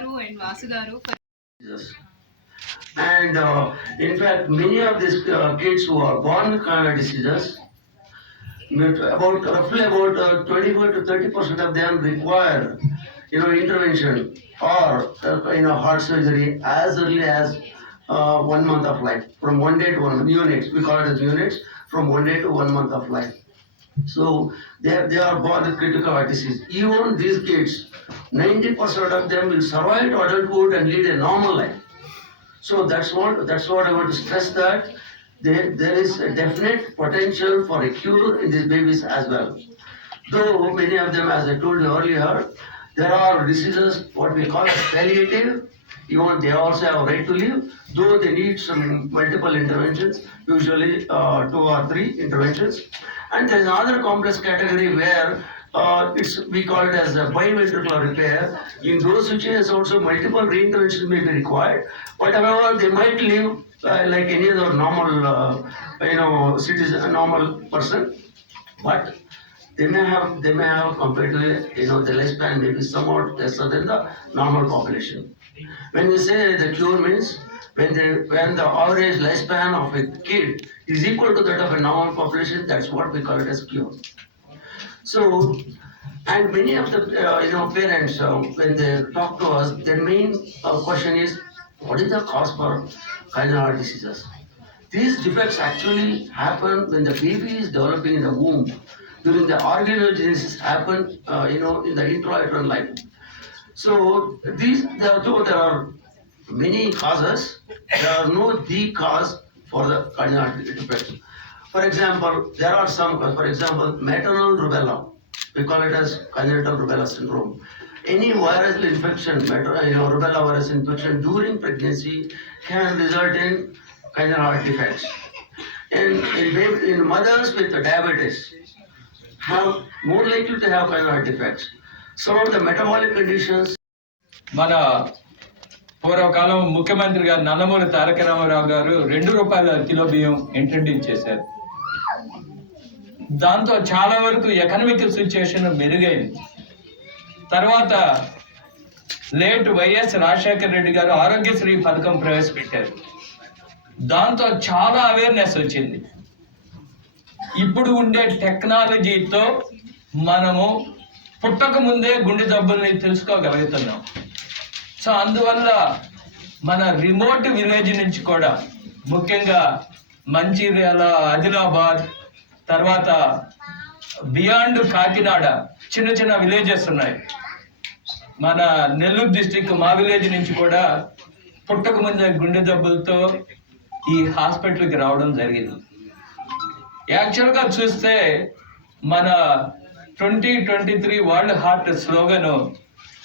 garu and Vasu garu. Yes. And in fact, many of these kids who are born with cardiac diseases, roughly about 24 to 30% of them require, intervention or heart surgery as early as 1 month of life, from 1 day to 1 month. Units, we call it as units, from 1 day to 1 month of life. So they are born with critical heart disease. Even these kids, 90% of them will survive to adulthood and lead a normal life. So that's what I want to stress, that there is a definite potential for a cure in these babies as well. Though many of them, as I told you earlier, there are diseases what we call as palliative. Even they also have a right to live, though they need some multiple interventions, usually 2 or 3 interventions. And there is another complex category where we call it as a biventricular repair. In those situations also multiple reinterventions may be required, but however they might live like any other normal citizen, normal person, but they may have comparatively, the lifespan may be somewhat lesser than the normal population. When we say the cure means when the average lifespan of a kid is equal to that of a normal population, that's what we call it as cure. So, and many of the parents, when they talk to us, their main question is, what is the cause for cardiac heart diseases? These defects actually happen when the baby is developing in the womb. During the organogenesis happen, in the intrauterine life. So though there are many causes, there are no the cause for the cardiac defects. For example, there are some. For example, maternal rubella. We call it as congenital rubella syndrome. Any viral infection, rubella virus infection during pregnancy can result in cardiac heart defects. In mothers with diabetes, have more likely to have cardiac heart defects. Some of the metabolic conditions. మన పూర్వకాలం ముఖ్యమంత్రి గారు నందమూరి తారక రామారావు గారు 2 రూపాయల కిలో బియ్యం ఇంట్రడ్యూస్ చేశారు. దాంతో చాలా వరకు ఎకనామిక్ సిచ్యుయేషన్ మెరుగైంది. తర్వాత లేట్ వైఎస్ రాజశేఖర రెడ్డి గారు ఆరోగ్యశ్రీ పథకం ప్రవేశపెట్టారు. దాంతో చాలా అవేర్నెస్ వచ్చింది. ఇప్పుడు ఉండే టెక్నాలజీతో మనము పుట్టక ముందే గుండె జబ్బుల్ని తెలుసుకోగలుగుతున్నాం. సో అందువల్ల మన రిమోట్ విలేజ్ నుంచి కూడా, ముఖ్యంగా మంచిర్యాల, ఆదిలాబాద్, తర్వాత బియాండ్ కాకినాడ చిన్న చిన్న విలేజెస్ ఉన్నాయి. మన నెల్లూరు డిస్టిక్ మా విలేజ్ నుంచి కూడా పుట్టక ముందే గుండె జబ్బులతో ఈ హాస్పిటల్కి రావడం జరిగింది. యాక్చువల్గా చూస్తే మన 2023 world heart slogan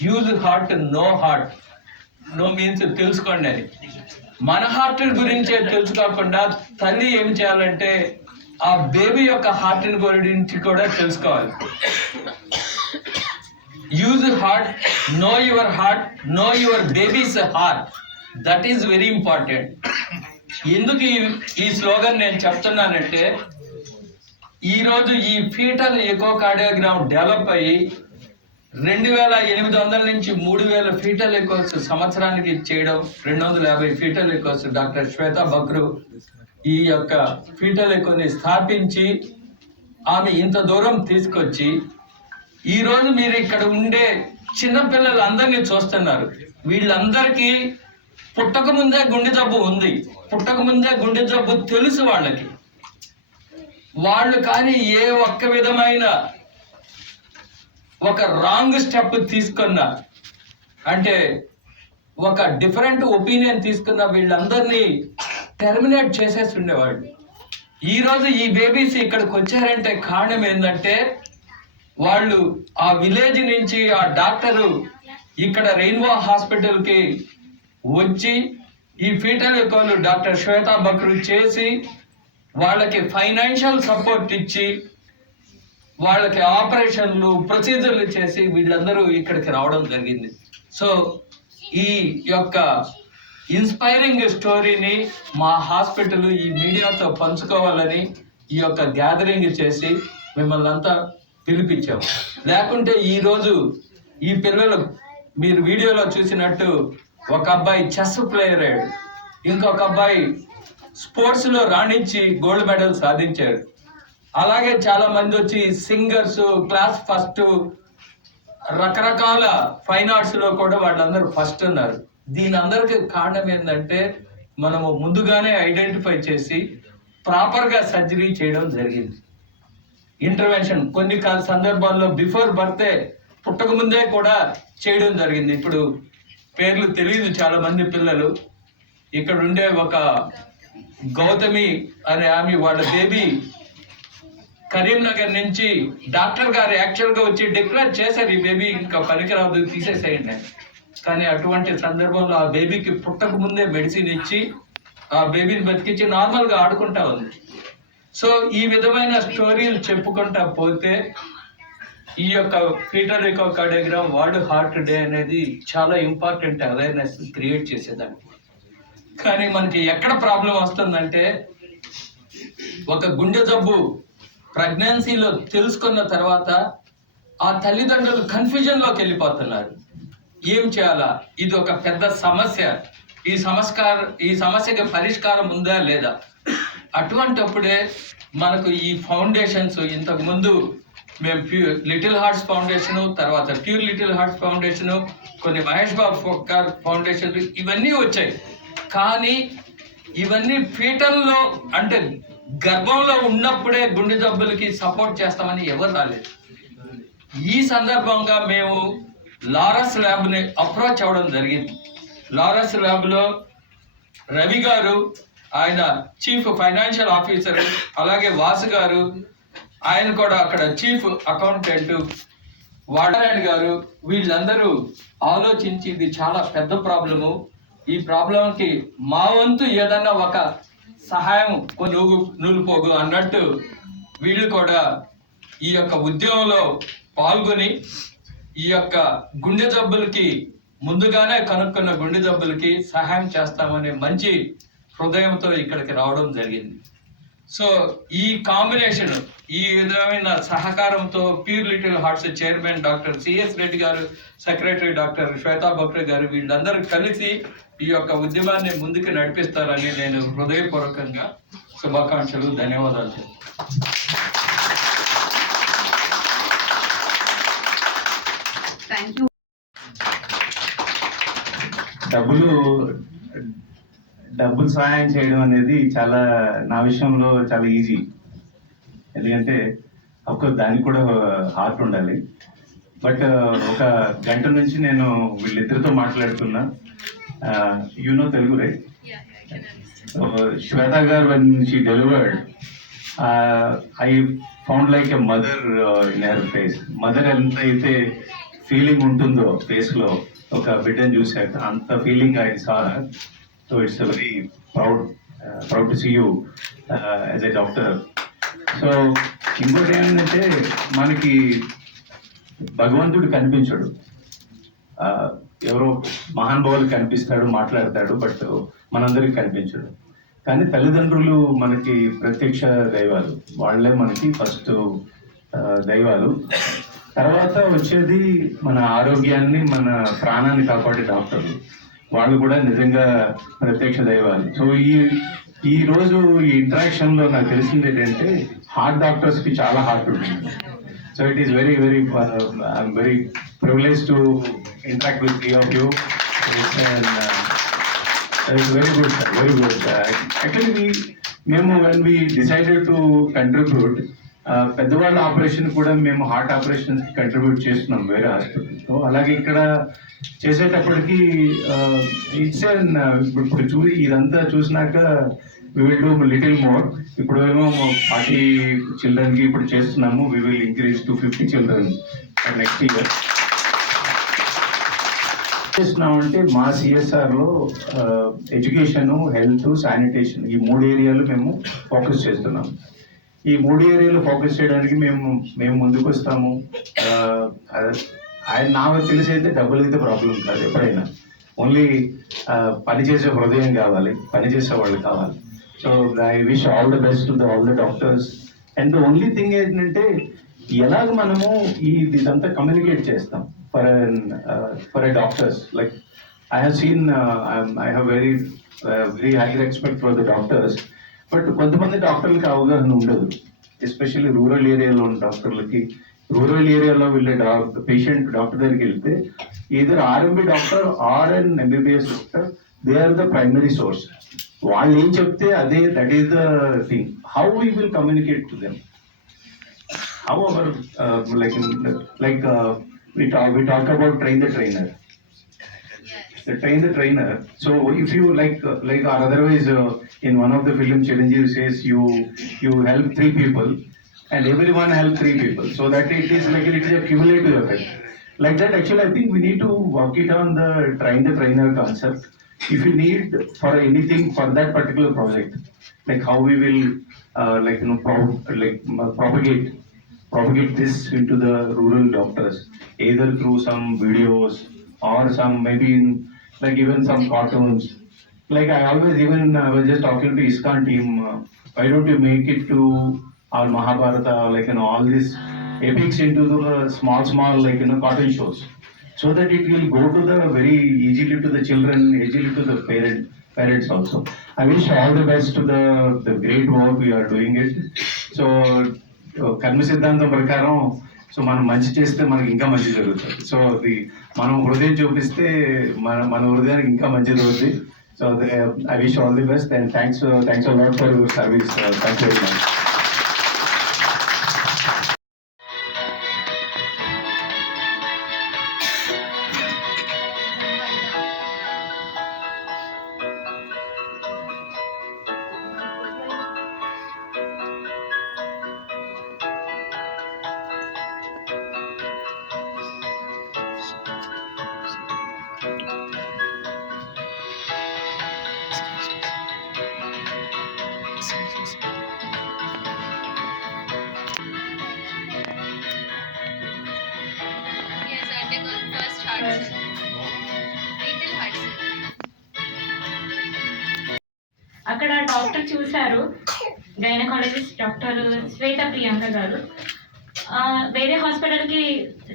use heart know heart. Know means తెలుసుకోండి అని. మన హార్ట్ గురించే తెలుసుకోకుండా తల్లి ఏం చేయాలంటే ఆ బేబీ యొక్క హార్ట్ గురించి కూడా తెలుసుకోవాలి. Use heart, know your heart, know your baby's heart. That is very important. ఎందుకు ఈ స్లోగన్ నేను చెప్తున్నానంటే, ఈరోజు ఈ ఫీటల్ ఎకోకార్డియోగ్రామ్ డెవలప్ అయ్యి 2800 నుంచి 3000 ఫీటల్ ఎకోస్ సంవత్సరానికి చేయడం, 250 ఫీటల్ ఎకోస్ డాక్టర్ శ్వేతా బక్రు ఈ యొక్క ఫీటల్ ఎకోని స్థాపించి ఆమె ఇంత దూరం తీసుకొచ్చి ఈరోజు మీరు ఇక్కడ ఉండే చిన్నపిల్లలందరినీ చూస్తున్నారు. వీళ్ళందరికీ పుట్టక ముందే గుండె జబ్బు ఉంది, పుట్టక ముందే గుండె జబ్బు తెలుసు వాళ్ళకి. వాళ్ళు కానీ ఏ ఒక్క విధమైన ఒక రాంగ్ స్టెప్ తీసుకున్నా, అంటే ఒక డిఫరెంట్ ఒపీనియన్ తీసుకున్న వీళ్ళందరినీ టెర్మినేట్ చేసేసి ఉండేవాళ్ళు. ఈరోజు ఈ బేబీస్ ఇక్కడికి వచ్చారంటే కారణం ఏంటంటే, వాళ్ళు ఆ విలేజ్ నుంచి ఆ డాక్టరు ఇక్కడ రెయిన్బో హాస్పిటల్కి వచ్చి ఈ ఫీటల్ ఎకోలు డాక్టర్ శ్వేతా బక్రు చేసి వాళ్ళకి ఫైనాన్షియల్ సపోర్ట్ ఇచ్చి వాళ్ళకి ఆపరేషన్లు, ప్రొసీజర్లు చేసి వీళ్ళందరూ ఇక్కడికి రావడం జరిగింది. సో ఈ యొక్క ఇన్స్పైరింగ్ స్టోరీని మా హాస్పిటల్ ఈ మీడియాతో పంచుకోవాలని ఈ యొక్క గ్యాదరింగ్ చేసి మిమ్మల్ని అంతా పిలిపించాము. లేకుంటే ఈరోజు ఈ పిల్లలు మీరు వీడియోలో చూసినట్టు ఒక అబ్బాయి చెస్ ప్లేయర్ అయ్యాడు, ఇంకొక అబ్బాయి స్పోర్ట్స్లో రాణించి గోల్డ్ మెడల్ సాధించాడు. అలాగే చాలా మంది వచ్చి సింగర్స్, క్లాస్ ఫస్ట్, రకరకాల ఫైన్ ఆర్ట్స్లో కూడా వాళ్ళందరూ ఫస్ట్ ఉన్నారు. దీని అందరికీ కారణం ఏంటంటే మనము ముందుగానే ఐడెంటిఫై చేసి ప్రాపర్గా సర్జరీ చేయడం జరిగింది. ఇంటర్వెన్షన్ కొన్ని సందర్భాల్లో బిఫోర్ బర్త్డే పుట్టక ముందే కూడా చేయడం జరిగింది. ఇప్పుడు పేర్లు తెలియదు చాలా మంది పిల్లలు. ఇక్కడ ఉండే ఒక గౌతమి అనే ఆమె వాళ్ళ బేబీ కరీంనగర్ నుంచి డాక్టర్ గారు యాక్చువల్గా వచ్చి డిక్లేర్ చేశారు, ఈ బేబీ ఇంకా పనికిరాదు తీసేసేయండి. కానీ అటువంటి సందర్భంలో ఆ బేబీకి పుట్టక ముందే మెడిసిన్ ఇచ్చి ఆ బేబీని బతికించి నార్మల్గా ఆడుకుంటా ఉంది. సో ఈ విధమైన స్టోరీలు చెప్పుకుంటా పోతే ఈ యొక్క fetal echocardiogram world heart day అనేది చాలా ఇంపార్టెంట్ అవేర్నెస్ క్రియేట్ చేసేదాన్ని. కానీ మనకి ఎక్కడ ప్రాబ్లం వస్తుందంటే ఒక గుండె జబ్బు ప్రెగ్నెన్సీలో తెలుసుకున్న తర్వాత ఆ తల్లిదండ్రులు కన్ఫ్యూజన్లోకి వెళ్ళిపోతున్నారు. ఏం చేయాలా, ఇది ఒక పెద్ద సమస్య, ఈ సమస్యకి పరిష్కారం ఉందా లేదా. అటువంటప్పుడే మనకు ఈ ఫౌండేషన్స్, ఇంతకుముందు మేము లిటిల్ హార్ట్స్ ఫౌండేషను, తర్వాత ప్యూర్ లిటిల్ హార్ట్స్ ఫౌండేషను, కొన్ని మహేష్ బాబు గారు ఫౌండేషన్లు ఇవన్నీ వచ్చాయి. కానీ ఇవన్నీ ఫీటల్లో అంటే గర్భంలో ఉన్నప్పుడే గుండె జబ్బులకి సపోర్ట్ చేస్తామని ఎవరు రాలేదు. ఈ సందర్భంగా మేము లారస్ ల్యాబ్ని అప్రోచ్ అవ్వడం జరిగింది. లారస్ ల్యాబ్లో రవి గారు, ఆయన చీఫ్ ఫైనాన్షియల్ ఆఫీసర్, అలాగే వాసు గారు, ఆయన కూడా అక్కడ చీఫ్ అకౌంటెంట్, వాడనాయుడు గారు, వీళ్ళందరూ ఆలోచించి ఇది చాలా పెద్ద ప్రాబ్లము, ఈ ప్రాబ్లంకి మా వంతు ఏదన్నా ఒక సహాయం నూలుపోగు అన్నట్టు వీళ్ళు కూడా ఈ యొక్క ఉద్యమంలో పాల్గొని ఈ యొక్క గుండె జబ్బులకి ముందుగానే కనుక్కున్న గుండె జబ్బులకి సహాయం చేస్తామనే మంచి హృదయంతో ఇక్కడికి రావడం జరిగింది. సో ఈ కాంబినేషన్, ఈ విధమైన సహకారంతో pure little hearts chairman doctor CS Reddy గారు, సెక్రటరీ డాక్టర్ శ్వేతా బక్రే గారు, వీళ్ళందరూ కలిసి ఈ యొక్క ఉద్యమాన్ని ముందుకు నడిపిస్తారని నేను హృదయపూర్వకంగా శుభాకాంక్షలు, ధన్యవాదాలు చెప్తాను. డబ్బులు సహాయం చేయడం అనేది చాలా, నా విషయంలో చాలా ఈజీ. ఎందుకంటే అఫ్కోర్స్ దానికి కూడా హార్ట్ ఉండాలి. బట్ ఒక గంట నుంచి నేను వీళ్ళిద్దరితో మాట్లాడుతున్నా. యూనో తెలుగు రైట్? శ్వేత గారు when she delivered, I found like a mother in her face. Mother ఎంత అయితే ఫీలింగ్ ఉంటుందో ఫేస్లో ఒక బిడ్డను చూశాక, అంత feeling I saw her. So it's a very proud to see you as a doctor. So ఇంకోటి ఏంటంటే మనకి భగవంతుడు కనిపించడు, ఎవరో మహానుభావులు కనిపిస్తాడు, మాట్లాడతాడు, బట్ మనందరికి కనిపించడు. కానీ తల్లిదండ్రులు మనకి ప్రత్యక్ష దైవాలు, వాళ్ళే మనకి ఫస్ట్ దైవాలు. తర్వాత వచ్చేది మన ఆరోగ్యాన్ని, మన ప్రాణాన్ని కాపాడే డాక్టర్లు, వాళ్ళు కూడా నిజంగా ప్రత్యక్ష దైవాలు. సో ఈ రోజు ఈ ఇంటరాక్షన్లో నాకు తెలిసింది ఏంటంటే హార్ట్ డాక్టర్స్కి చాలా హార్ట్ ఉంటుంది. So it is very I'm very privilege to interact with three of you. It's very good, sir. Very good. Actually, when we decided to contribute, పెద్దవాళ్ళ ఆపరేషన్ కూడా మేము హార్ట్ ఆపరేషన్ కంట్రిబ్యూట్ చేస్తున్నాం వేరే హాస్పిటల్తో. అలాగే ఇక్కడ చేసేటప్పటికి ఇట్స్ ఇప్పుడు ఇదంతా చూసినాక we will do little more. ఇప్పుడు ఏమో 40 చిల్డ్రన్కి ఇప్పుడు చేస్తున్నాము. We will increase to 50 children next year. చేస్తున్నామంటే మా సిఎస్ఆర్లో ఎడ్యుకేషను, హెల్త్, శానిటేషన్, ఈ 3 ఏరియాలు మేము ఫోకస్ చేస్తున్నాం. ఈ 3 ఏరియాలు ఫోకస్ చేయడానికి మేము ముందుకు వస్తాము. నాకు తెలిసి అయితే డబ్బులు అయితే ప్రాబ్లం కాదు. ఎప్పుడైనా ఓన్లీ పనిచేసే హృదయం కావాలి, పనిచేసే వాళ్ళు కావాలి. So I wish all the best to all the doctors. And the only thing ఏంటంటే ఎలాగ మనము ఇదంతా కమ్యూనికేట్ చేస్తాం. for a doctors. Like I have seen, I have very high respect for the doctors, but కొంతమంది డాక్టర్లకి అవగాహన ఉండదు, ఎస్పెషల్లీ రూరల్ ఏరియాలో ఉన్న డాక్టర్లకి. రూరల్ ఏరియాలో వెళ్ళే పేషెంట్ డాక్టర్ దగ్గరికి వెళ్తే either RMB doctor or an MBBS doctor, they are the primary source. వాళ్ళు ఏం చెప్తే అదే, that is the thing. How we will communicate to them? How our we talk about train the trainer. Train the trainer. So if you or otherwise in one of the film Chiranjeevi says you help 3 people and everyone help 3 people, so that it is a cumulative effect. Like that, actually, I think we need to work it on the train the trainer concept. If you need for anything for that particular project, like how we will propagate this into the rural doctors, either through some videos or some maybe even some cartoons. Like I was just talking to ISKCON team, why don't you make it to our Mahabharata, all these epics into the small cartoon shows, so that it will go to the very easily to the children, easily to the parents also. I wish all the best to the great work we are doing it. So కర్మ సిద్ధాంతం ప్రకారం, సో మనం మంచి చేస్తే మనకి ఇంకా మంచి జరుగుతుంది. సో అది మనం హృదయం చూపిస్తే మన హృదయానికి ఇంకా మంచిది అవుతుంది. So I wish all the best and thanks a lot for your service. Thank you very much. Yes, I take on first heart. Little heart. అక్కడ డాక్టర్ చూశారు, గైనకాలజిస్ట్ డాక్టర్ శ్వేత ప్రియాంక గారు. వేరే హాస్పిటల్కి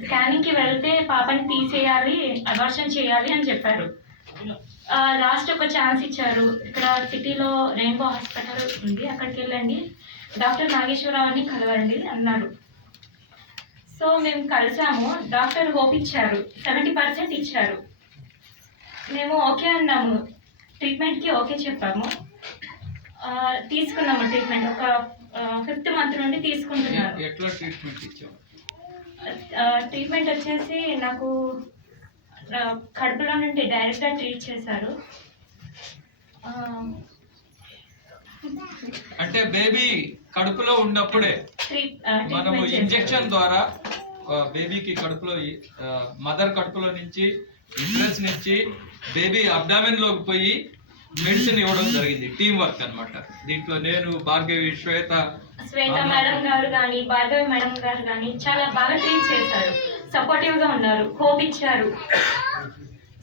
స్కానింగ్కి వెళ్తే పాపని తీసేయాలి, అబార్షన్ చేయాలి అని చెప్పారు. లాస్ట్ ఒక ఛాన్స్ ఇచ్చారు. ఇక్కడ సిటీలో రెయిన్బో హాస్పిటల్ ఉంది, అక్కడికి వెళ్ళండి, డాక్టర్ నాగేశ్వరరావుని కలవండి అన్నారు. సో మేము కలిసాము. డాక్టర్ హోప్ ఇచ్చారు, 70% ఇచ్చారు. మేము ఓకే అన్నాము, ట్రీట్మెంట్కి ఓకే చెప్పాము, తీసుకున్నాము ట్రీట్మెంట్. ఒక 5th మంత్ నుండి తీసుకుంటున్నారు. ఎట్లా ట్రీట్మెంట్ ఇచ్చావు? ట్రీట్మెంట్ వచ్చేసి నాకు కడుపులో నుండి డైరెక్ట్గా ట్రీట్ చేశారు. అంటే బేబీ కడుపులో ఉన్నప్పుడే మనము ఇంజెక్షన్ ద్వారా బేబీకి కడుపులో మదర్ కడుపులో నుంచి ఇంట్రెస్ట్ నుంచి బేబీ అబ్డామెన్ లోకి పోయి మెడిసిన్ ఇవ్వడం జరిగింది. టీం వర్క్ అన్నమాట. దీంట్లో నేను, భార్గవి, శ్వేత మేడం గారు కానీ భార్గవి మేడం గారు కానీ చాలా బాగా ట్రీట్ చేశారు, సపోర్టివ్గా ఉన్నారు, హోప్ ఇచ్చారు.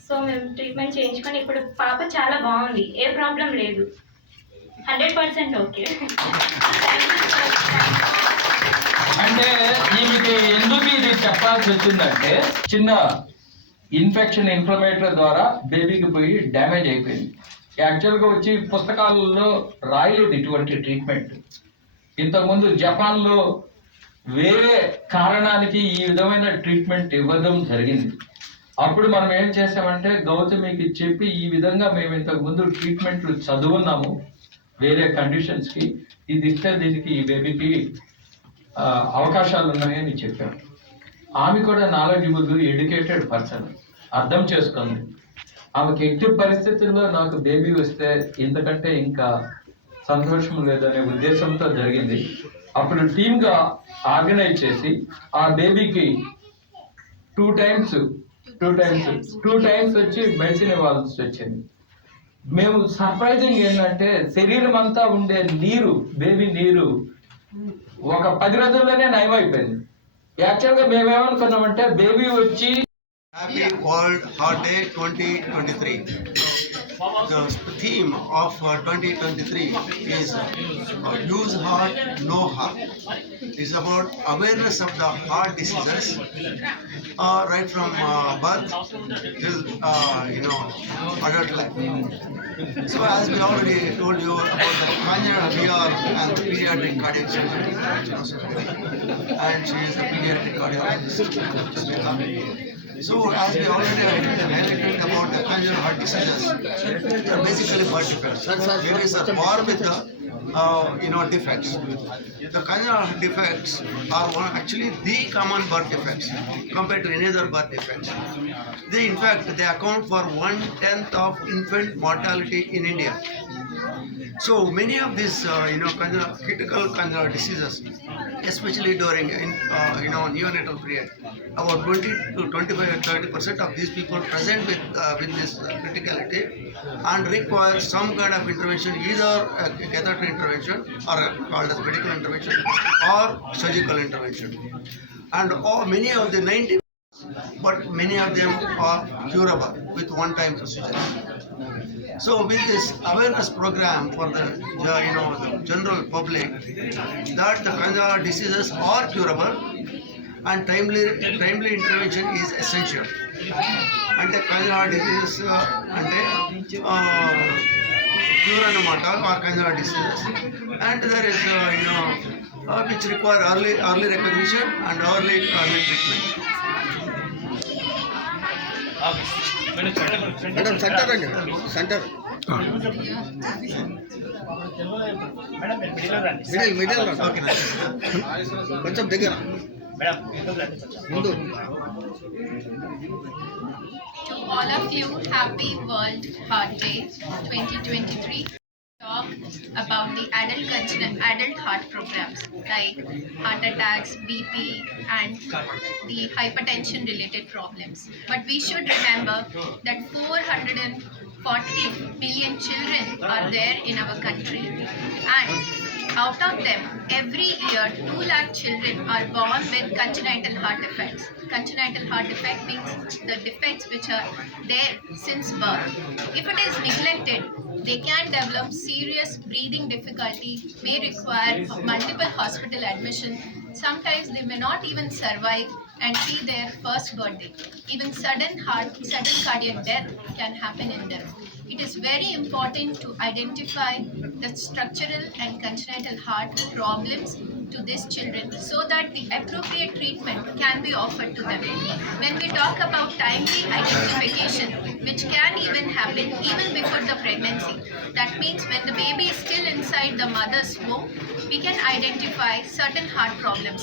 సో మేము ట్రీట్మెంట్ చేయించుకొని ఇప్పుడు పాప చాలా బాగుంది, ఏ ప్రాబ్లం లేదు, 100% ఓకే. అంటే ఈమెకి ఎందుకు ఇది చెప్పాల్సి వచ్చిందంటే, చిన్న ఇన్ఫ్లమేటరీ ద్వారా బేబీకి పోయి డ్యామేజ్ అయిపోయింది. యాక్చువల్గా వచ్చి పుస్తకాలలో రాయలేదు ఇటువంటి ట్రీట్మెంట్. ఇంతకుముందు జపాన్లో వేరే కారణానికి ఈ విధమైన ట్రీట్మెంట్ ఇవ్వడం జరిగింది. అప్పుడు మనం ఏం చేసామంటే గౌతమికి చెప్పి, ఈ విధంగా మేము ఇంతకుముందు ట్రీట్మెంట్లు చదువున్నాము వేరే కండిషన్స్కి, ఇది ఇస్తే దీనికి ఈ బేబీకి అవకాశాలు ఉన్నాయని చెప్పాము. ఆమె కూడా నాలెడ్జబుల్, ఎడ్యుకేటెడ్ పర్సన్, అర్థం చేసుకుంది. ఆమెకి ఎట్టి పరిస్థితుల్లో నాకు బేబీ వస్తే ఇంతకంటే ఇంకా సంతోషం లేదనే ఉద్దేశంతో జరిగింది. అప్పుడు టీమ్గా ఆర్గనైజ్ చేసి ఆ బేబీకి టూ టైమ్స్ వచ్చి మెడిసిన్ ఇవ్వాల్సి వచ్చింది. మేము సర్ప్రైజింగ్ ఏంటంటే శరీరం అంతా ఉండే నీరు, బేబీ నీరు ఒక 10 రోజుల్లోనే నయమైపోయింది. యాక్చువల్గా మేమేమనుకున్నామంటే బేబీ వచ్చి Happy World Heart Day 2023. the theme of 2023 is Use Heart, No Heart. It's about awareness of the heart diseases, right from birth till adult life. So as we already told you about the Kanya VR and the pediatric cardiac surgeon, and she is a pediatric cardiologist. So as we already highlighted about the congenital heart diseases, they are basically birth defects. Babies are born with the defects. The congenital heart defects are actually the common birth defects compared to any other birth defects. In fact, they account for 1/10 of infant mortality in India. So many of these critical congenital diseases, especially during neonatal period, about 20 to 25-30% of these people present with this criticality and require some kind of intervention, either a catheter intervention or called as medical intervention or surgical intervention. And many of the 90, but many of them are curable with one-time procedure. So with this awareness program for the general public that the congenital diseases are curable and timely intervention is essential. And the congenital diseases cure or congenital diseases, and there is which require early recognition and early treatment. Madam centre అండి centre middle కొంచెం దగ్గర ముందు. To all of you, happy World Heart Day 2023. Talk about the adult heart programs like heart attacks, BP, and the hypertension related problems. But we should remember that 440 million children are there in our country, and out of them, every year 2 lakh children are born with congenital heart defects. Congenital heart defect means the defects which are there since birth. If it is neglected, they can develop serious breathing difficulty, may require multiple hospital admission. Sometimes they may not even survive and see their first birthday. Even sudden cardiac death can happen in them. It is very important to identify the structural and congenital heart problems to these children so that the appropriate treatment can be offered to them. When we talk about timely identification, which can even happen even before the pregnancy, that means when the baby is still inside the mother's womb, we can identify certain heart problems.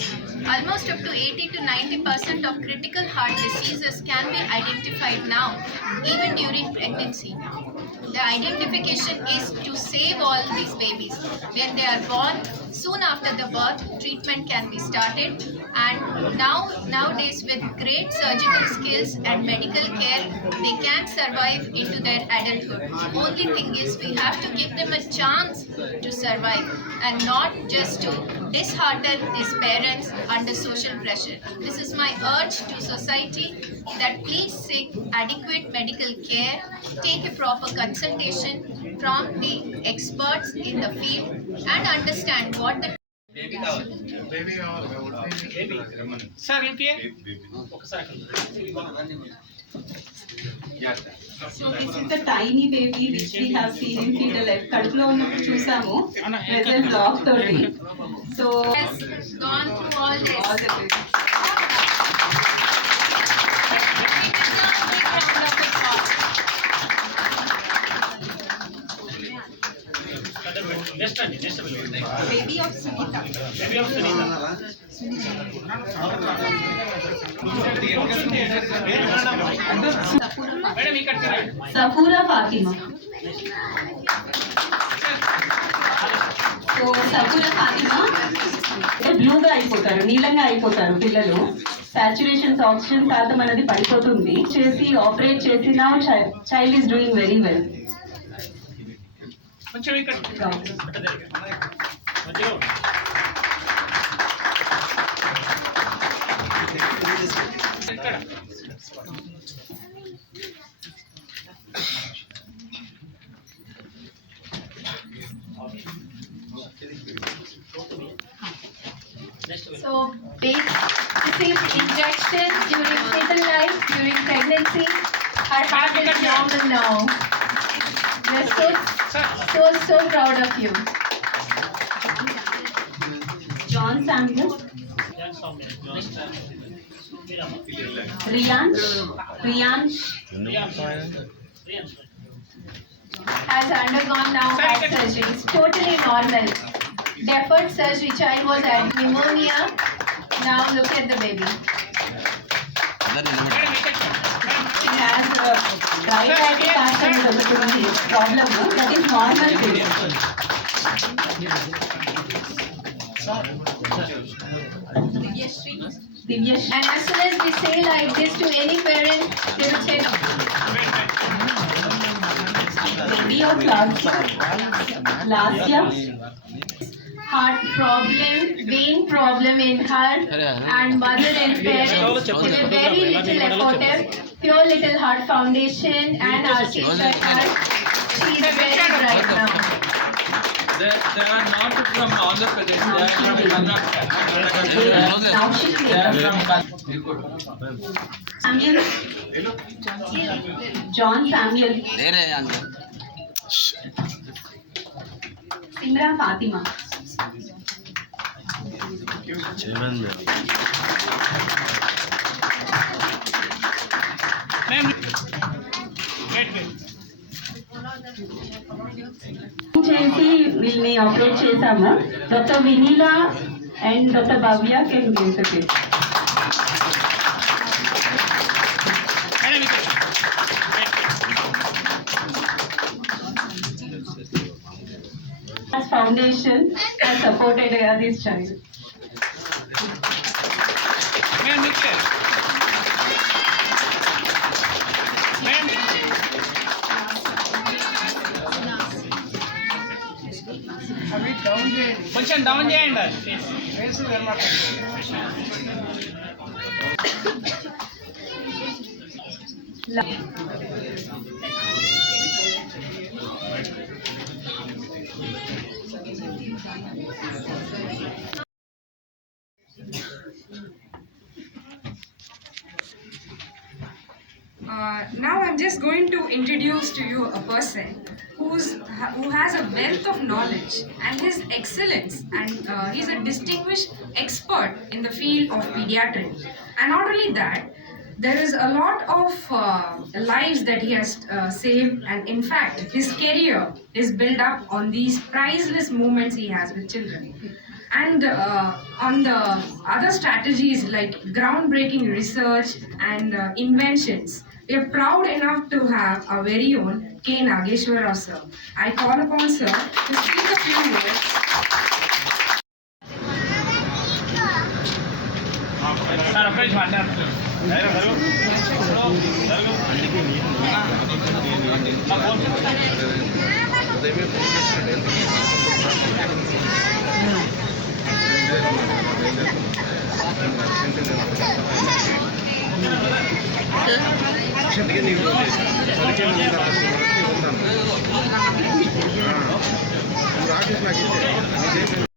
Almost up to 80 to 90% of critical heart diseases can be identified now, even during pregnancy. The identification is to save all these babies. When they are born, soon after the birth, treatment can be started. And nowadays, with great surgical skills and medical care, they can survive into their adulthood. Only thing is, we have to give them a chance to survive and not just to dishearten these parents under social pressure. This is my urge to society that please seek adequate medical care, take a proper consultation from the experts in the field and understand what the So this is the tiny baby which we have seen in fetal life. కడుపులో ఉన్నప్పుడు చూసాము present black తోటి. So has gone through all this. all the babies. Baby of Sunita. Safura Fatima. So Safura Fatima బ్లూగా అయిపోతారు, నీలంగా అయిపోతారు పిల్లలు. Saturation oxygen శాతం అనేది పడిపోతుంది. చేసి ఆపరేట్ చేసి నా child is doing very well. So, babies receive injections during fetal life, during pregnancy. Her heart is normal now. We're so proud of you. John Samuel. Rian Has undergone now heart surgery. It's totally normal. Deferred surgery, child was at pneumonia. Now look at the baby. He has a diabetic problem. That is normal case. Divyashri. And as soon as we say like this to any parent, they will say no. Baby of last year. Heart problem, vein problem in her, and mother and parents with a very little effort, pure little heart foundation and asking her heart. She is very bright now. They are not from Andhra Pradesh. They are from Karnataka. Now she They are from Samuel. John Samuel. Simra Fatima. చేసి వీళ్ళని అప్లోడ్ చేశాము. డాక్టర్ Vinila and doctor Bhavya can give the case. Foundation has supported this child. కొంచెం డౌన్ చేయండి. Now I'm just going to introduce to you a person who has a wealth of knowledge and his excellence, and he's a distinguished expert in the field of pediatrics. And not only that, there is a lot of lives that he has saved, and in fact his career is built up on these priceless moments he has with children. And on the other strategies like groundbreaking research and inventions, we are proud enough to have our very own Nageshwara Rao sir. I call upon sir to speak a few words. Rakesh నాకు ఇచ్చే